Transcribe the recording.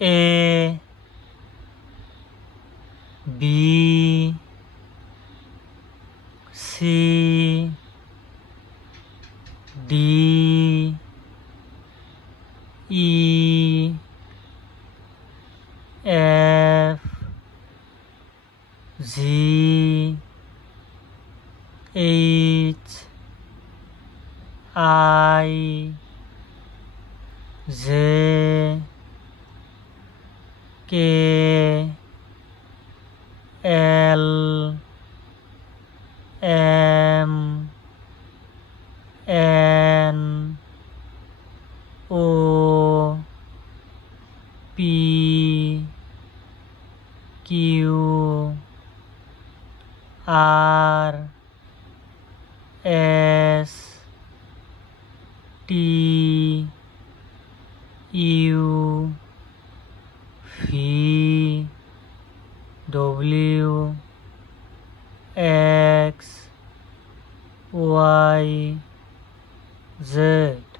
A B C D E F G H I J K L M N O P Q R S T U V W X Y Z